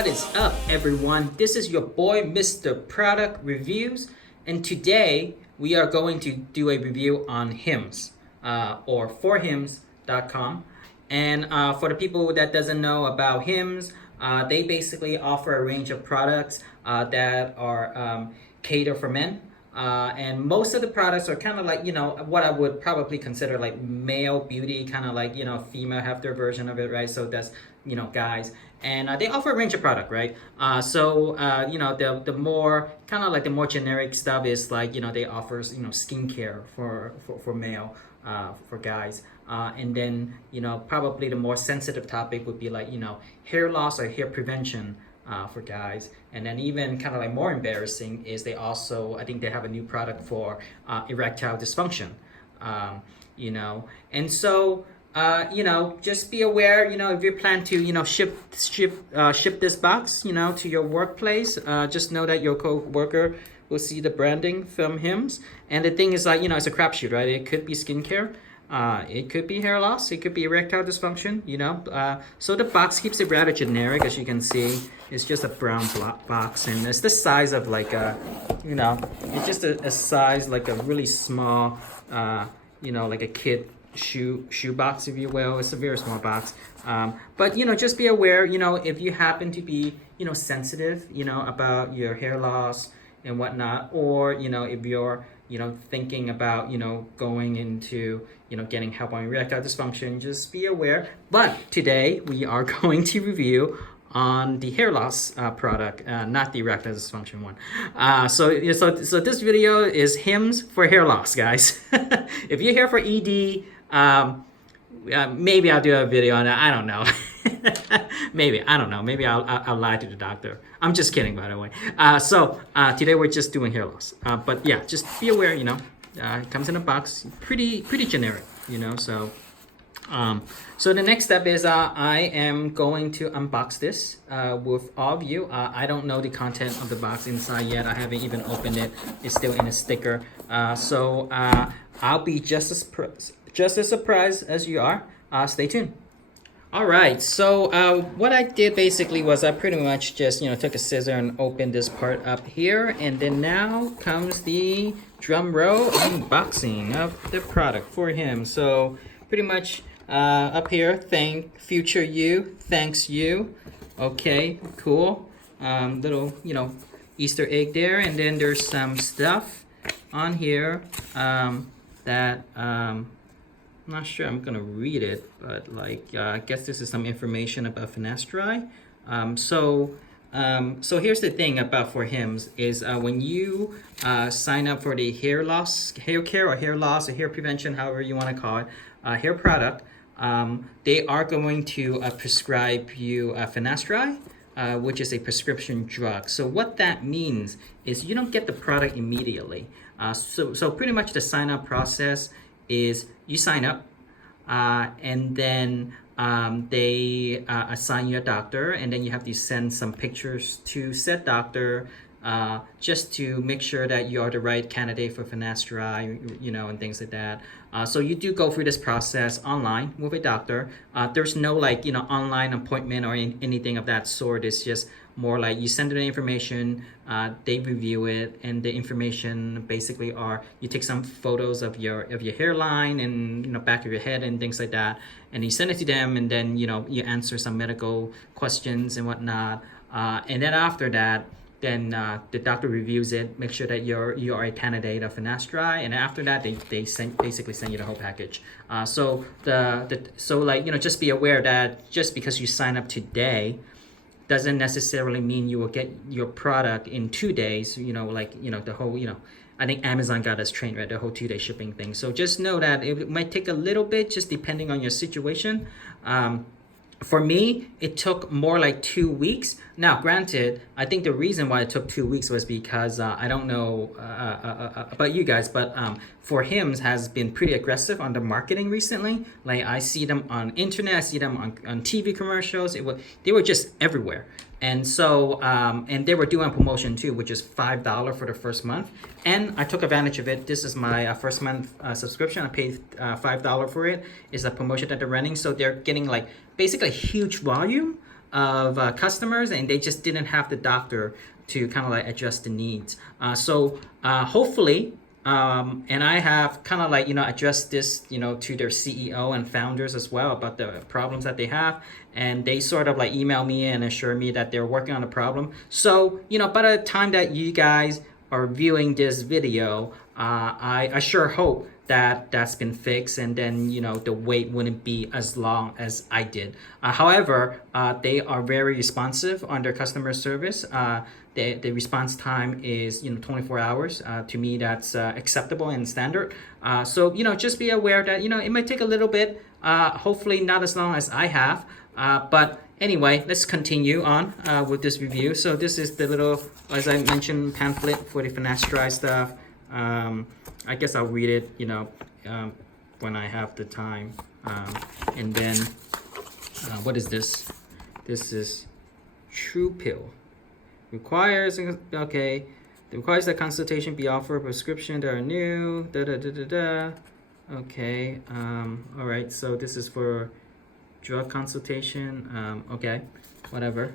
What is up, everyone? This is your boy, Mr. Product Reviews, and today we are going to do a review on Hims, or forhims.com. And for the people that doesn't know about Hims, they basically offer a range of products that are cater for men. And most of the products are kind of like, what I would probably consider like male beauty, kind of like, female have their version of it, right? So that's, guys. And they offer a range of product, right? The more, kind of like the more generic stuff is like, they offer, skincare for male, for guys. And then, probably the more sensitive topic would be like, hair loss or hair prevention for guys. And then even kind of like more embarrassing is they also, I think they have a new product for erectile dysfunction, And so, just be aware, if you plan to, ship this box, to your workplace, just know that your co-worker will see the branding from Hims. And the thing is like, it's a crapshoot, right? It could be skincare. It could be hair loss. It could be erectile dysfunction, So the box keeps it rather generic, as you can see. It's just a brown box, and it's the size of like a, it's just a size like a really small, like a kid shoe box, if you will. It's a very small box. But, just be aware, if you happen to be, sensitive, about your hair loss and whatnot, or, if you're, thinking about, going into, getting help on erectile dysfunction, just be aware. But today we are going to review on the hair loss product, not the erectile dysfunction one. So this video is Hims for hair loss, guys. If you're here for ED, maybe I'll do a video on it. I don't know. Maybe, I don't know. Maybe I'll lie to the doctor. I'm just kidding, by the way. Today we're just doing hair loss. But yeah, just be aware, it comes in a box, pretty generic, So the next step is I am going to unbox this with all of you. I don't know the content of the box inside yet. I haven't even opened it. It's still in a sticker. I'll be just as surprised as you are. Stay tuned. All right, so what I did basically was I pretty much just, took a scissor and opened this part up here. And then now comes the drum roll unboxing of the product for him. So pretty much up here, thank future you, thanks you. Okay, cool. Little, Easter egg there. And then there's some stuff on here that... I'm not sure I'm gonna read it, but I guess this is some information about Finasteride. So here's the thing about for Hims is when you sign up for the hair care or hair loss or hair prevention, however you want to call it, hair product, they are going to prescribe you Finasteride, which is a prescription drug. So what that means is you don't get the product immediately. So pretty much the sign up process is you sign up and then they assign you a doctor, and then you have to send some pictures to said doctor just to make sure that you are the right candidate for Finasteride, and things like that. So you do go through this process online with a doctor. There's no online appointment or anything of that sort. It's just more like you send them the information, they review it, and the information basically are you take some photos of your hairline and back of your head and things like that, and you send it to them, and then you answer some medical questions and whatnot, and then after that, then the doctor reviews it, make sure that you are a candidate of Finasteride, and after that they basically send you the whole package. So just be aware that just because you sign up today doesn't necessarily mean you will get your product in 2 days. The whole I think Amazon got us trained, right? The whole 2-day shipping thing. So just know that it might take a little bit, just depending on your situation. For me, it took more like 2 weeks. Now, granted, I think the reason why it took 2 weeks was because I don't know about you guys, but for Hims has been pretty aggressive on the marketing recently. Like I see them on internet, I see them on TV commercials. They were just everywhere. And so, and they were doing a promotion too, which is $5 for the first month. And I took advantage of it. This is my first month subscription. I paid $5 for it. It's a promotion that they're running. So they're getting like basically a huge volume of customers, and they just didn't have the doctor to kind of like address the needs. So hopefully, and I have kind of like, addressed this, to their CEO and founders as well about the problems that they have. And they sort of like email me and assure me that they're working on the problem. So, by the time that you guys are viewing this video, I sure hope that that's been fixed, and then the wait wouldn't be as long as I did. However, they are very responsive on their customer service. The response time is 24 hours. To me, that's acceptable and standard. So just be aware that it might take a little bit. Hopefully not as long as I have. But anyway, let's continue on with this review. So this is the little, as I mentioned, pamphlet for the finasteride stuff. I guess I'll read it, when I have the time. And then, what is this? This is True Pill. Requires that consultation be offered, prescription that are new, Okay, all right, so this is for drug consultation. Okay, whatever.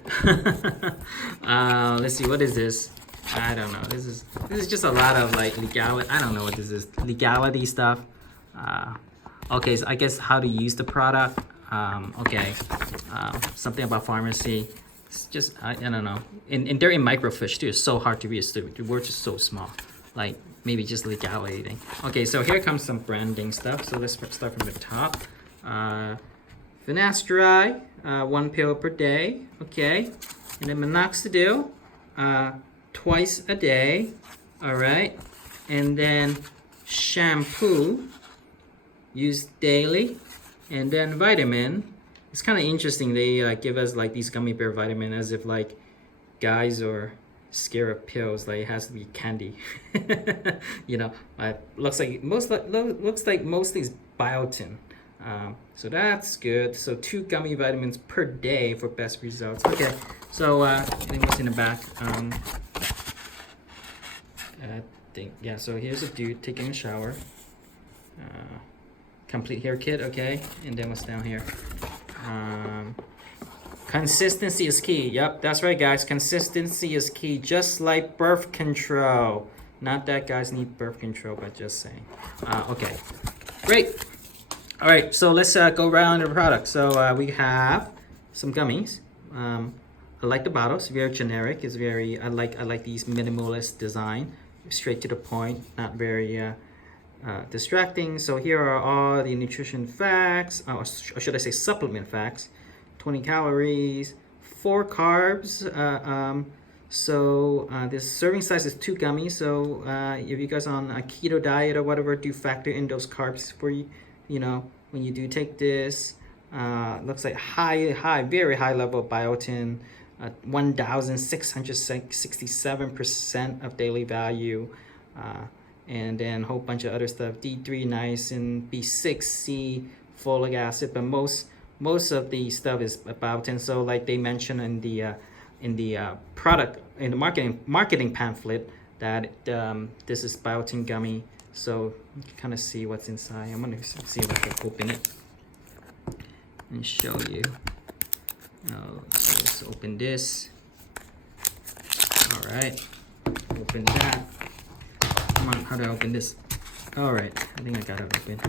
Let's see, what is this? I don't know. This is just a lot of like legality. I don't know what this is. Legality stuff. Okay, so I guess how to use the product. Okay, something about pharmacy. It's just I don't know. And they're in microfiche too. It's so hard to read. The words are so small. Like maybe just legality thing. Okay, so here comes some branding stuff. So let's start from the top. Finasteride, 1 pill per day. Okay, and then Minoxidil, twice a day. All right, and then shampoo, used daily, and then vitamin. It's kind of interesting. They give us like these gummy bear vitamin as if like guys are scared of pills. Like it has to be candy. Looks like mostly it's biotin. So that's good. So 2 gummy vitamins per day for best results. Okay, so I think what's in the back. So here's a dude taking a shower. Complete hair kit, okay. And then what's down here? Consistency is key. Yep, that's right, guys. Consistency is key, just like birth control. Not that guys need birth control, but just saying. Okay, great. All right, so let's go around the product. So we have some gummies. I like the bottles. Very generic. It's very. I like these minimalist design. Straight to the point. Not very distracting. So here are all the nutrition facts, or should I say supplement facts. 20 calories, 4 carbs. This serving size is 2 gummies. So if you guys on a keto diet or whatever, do factor in those carbs for you. When you do take this. Looks like very high level of biotin. 1,667% of daily value. And then a whole bunch of other stuff. D3, niacin, B6, C, folic acid, but most of the stuff is biotin. So like they mentioned in the product, in the marketing pamphlet, that this is biotin gummy. So you can kind of see what's inside. I'm gonna see if I can open it and show you. So let's open this. All right, open that. Come on, how do I open this? All right, I think I got it open.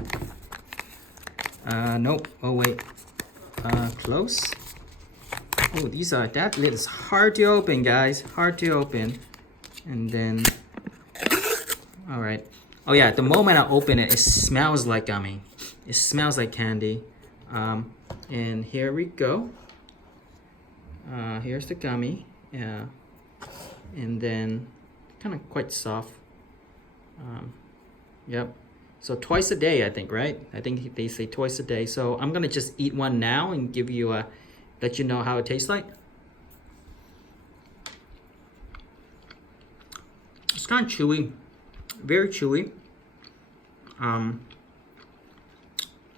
Nope. Oh wait. Close. Oh, that lid is hard to open, guys. Hard to open. And then, all right. Oh yeah, the moment I open it, it smells like gummy. It smells like candy. And here we go. Here's the gummy. Yeah. And then, kind of quite soft. Yep. So twice a day, I think, right? I think they say twice a day. So I'm gonna just eat one now and give you let you know how it tastes like. It's kind of chewy, very chewy.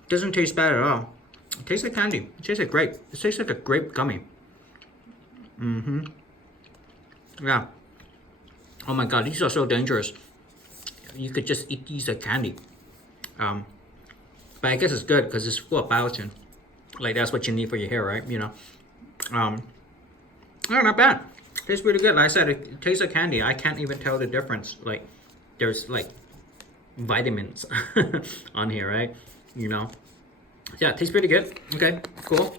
Doesn't taste bad at all. It tastes like candy. It tastes like grape. It tastes like a grape gummy. Yeah. Oh my god, these are so dangerous. You could just eat these like candy. But I guess it's good because it's full of biotin. Like that's what you need for your hair, right? Oh, not bad. Tastes pretty good. Like I said, it tastes like candy. I can't even tell the difference. Like, there's like vitamins on here, right? You know. Yeah, it tastes pretty good. Okay, cool.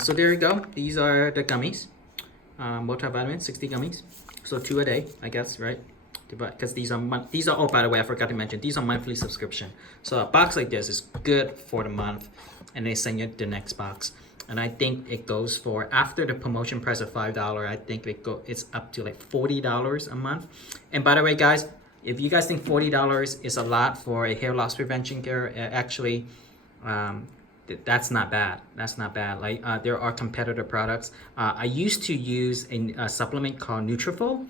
So there you go. These are the gummies. Multivitamin, 60 gummies. So 2 a day, I guess, right? Because these are oh, by the way, I forgot to mention, these are monthly subscription. So a box like this is good for the month, and they send you the next box. And I think it goes for, after the promotion price of $5, I think it's up to like $40 a month. And by the way, guys, if you guys think $40 is a lot for a hair loss prevention care, actually, that's not bad. That's not bad. Like there are competitor products. I used to use a supplement called Nutrafol,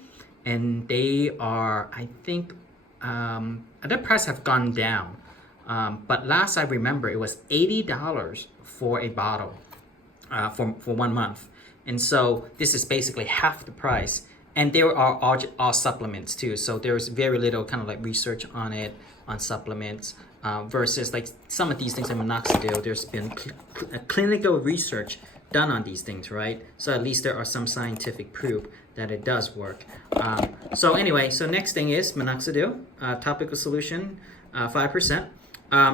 and they are, I think, the price have gone down. But last I remember, it was $80 for a bottle for 1 month. And so this is basically half the price. And there are all supplements too. So there's very little kind of like research on it, on supplements, versus like some of these things like Minoxidil, there's been clinical research done on these things, right? So at least there are some scientific proof that it does work. So anyway, so next thing is Minoxidil, topical solution, 5%.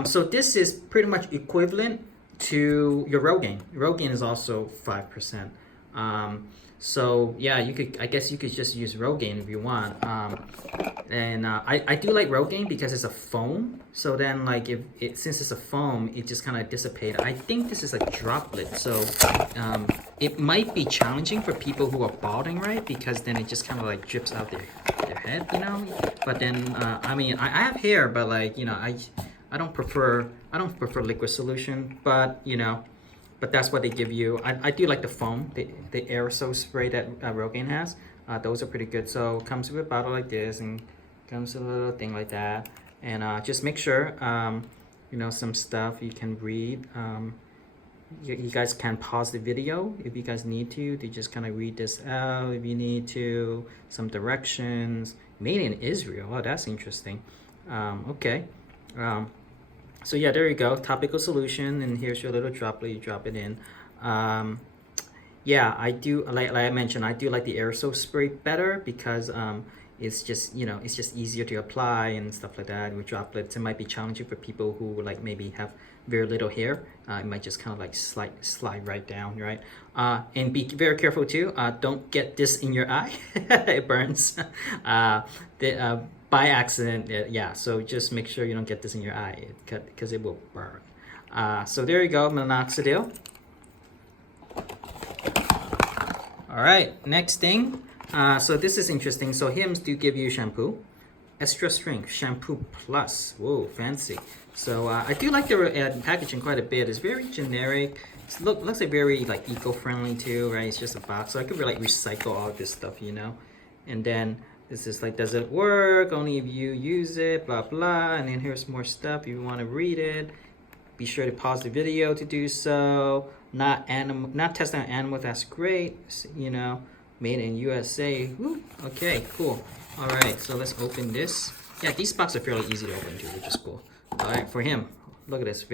So this is pretty much equivalent to your Rogaine. Rogaine is also 5%. So yeah, I guess you could just use Rogaine if you want. I do like Rogaine because it's a foam. So then like since it's a foam, it just kind of dissipates. I think this is a droplet. So it might be challenging for people who are balding, right? Because then it just kind of like drips out their head, you know? But then, I mean, I have hair, but like, you know, I don't prefer liquid solution, but you know, but that's what they give you. I do like the foam, the aerosol spray that Rogaine has. Those are pretty good. So it comes with a bottle like this, and comes with a little thing like that. And just make sure, you know, some stuff you can read. You guys can pause the video if you guys need to just kind of read this out if you need to. Some directions. Made in Israel. Oh, that's interesting. Okay. So yeah, there you go. Topical solution, and here's your little droplet. You drop it in. Yeah, I do like I mentioned. I do like the aerosol spray better because it's just, you know, it's just easier to apply and stuff like that with droplets. It might be challenging for people who like maybe have very little hair. It might just kind of like slide right down, right? And be very careful too. Don't get this in your eye. It burns. By accident, yeah. So just make sure you don't get this in your eye because it will burn. So there you go, Minoxidil. All right, next thing. So this is interesting. So Hims do give you shampoo, extra strength shampoo plus. Whoa, fancy. So I do like the packaging quite a bit. It's very generic. It looks like very like eco-friendly too, right? It's just a box, so I could really like recycle all this stuff, you know. And then this is like, does it work? Only if you use it, blah blah. And then here's more stuff if you want to read it. Be sure to pause the video to do so. Not tested on animals. That's great. You know, made in USA. Woo. Okay, cool. All right, so let's open this. Yeah, these boxes are fairly easy to open too, which is cool. All right, for him, look at this.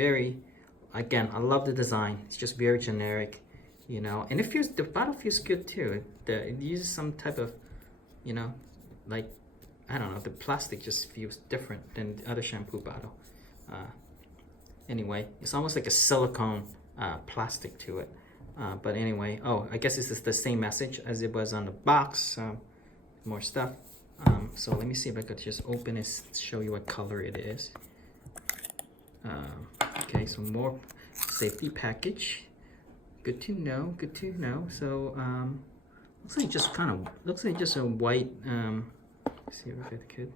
Again, I love the design. It's just very generic, you know, and the bottle feels good too. It uses some type of, you know, like, I don't know, the plastic just feels different than the other shampoo bottle. Anyway, it's almost like a silicone plastic to it. But anyway, oh, I guess this is the same message as it was on the box. More stuff. So let me see if I could just open it, show you what color it is. Okay, so more safety package. Good to know. Good to know. So looks like just a white. See if I could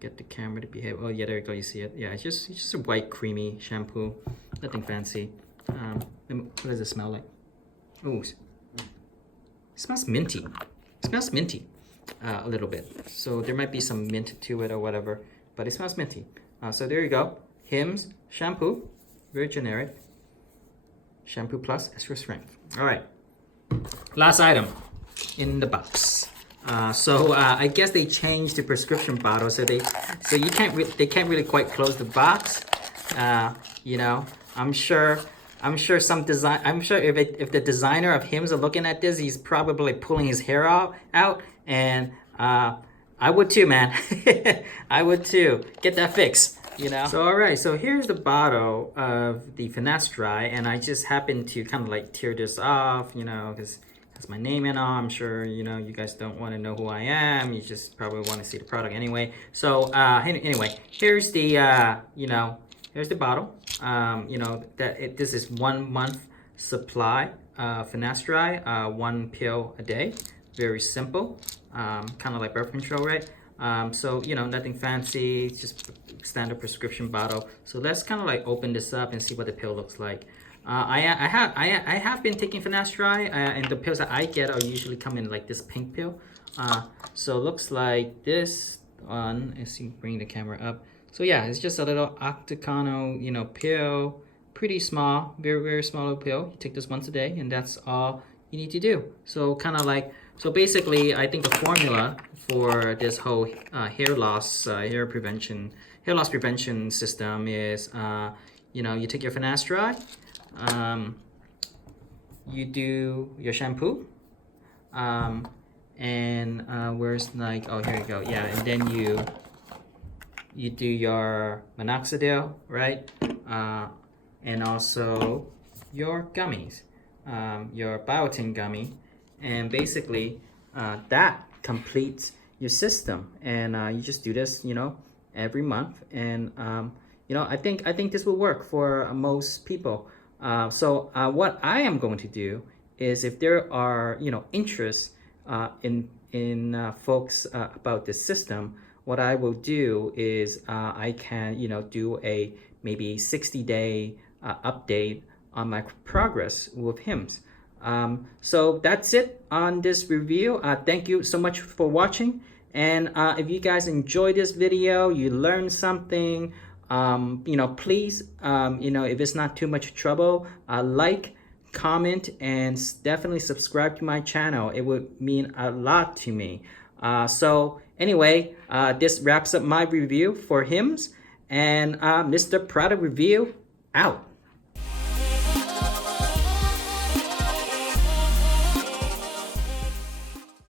get the camera to behave. Oh yeah, there you go. You see it. Yeah, it's just a white creamy shampoo. Nothing fancy. What does it smell like? Oh, it smells minty. It smells minty a little bit. So there might be some mint to it or whatever, but it smells minty. So there you go. Hims shampoo, very generic. Shampoo plus extra strength. All right, last item in the box. So I guess they changed the prescription bottle, so they can't really quite close the box. You know, I'm sure I'm sure some design. I'm sure if the designer of Hims are looking at this, he's probably pulling his hair out, and I would too, man. I would too. Get that fixed, you know. So all right, so here's the bottle of the Finasteride, and I just happened to kind of like tear this off, you know, because has my name in it. I'm sure you know you guys don't want to know who I am. You just probably want to see the product anyway. So anyway, here's the you know, here's the bottle. You know that this is 1 month supply Finasteride, 1 pill a day. Very simple, kind of like birth control, right? So you know, nothing fancy, it's just standard prescription bottle. So let's kind of like open this up and see what the pill looks like. I have been taking Finasteride, and the pills that I get are usually come in like this pink pill. So it looks like this one. Let's see, bring the camera up. So yeah, it's just a little octagonal, you know, pill. Pretty small, very small little pill. You take this once a day, and that's all you need to do. So kind of like, so basically, I think the formula for this whole hair loss prevention system is, you know, you take your Finasteride, you do your shampoo, and where's like, oh, here you go, yeah, and then you do your Minoxidil, right? And also your gummies, your Biotin gummy, and basically that completes your system. And you just do this, you know, every month, and you know, I think this will work for most people. So what I am going to do is, if there are, you know, interest in folks about this system, what I will do is I can, you know, do a maybe 60-day update on my progress with Hims. So that's it on this review. Thank you so much for watching. And if you guys enjoyed this video, you learned something, you know, please, you know, if it's not too much trouble, like, comment, and definitely subscribe to my channel. It would mean a lot to me. So anyway, this wraps up my review for Hims, and Mr. Product Review out.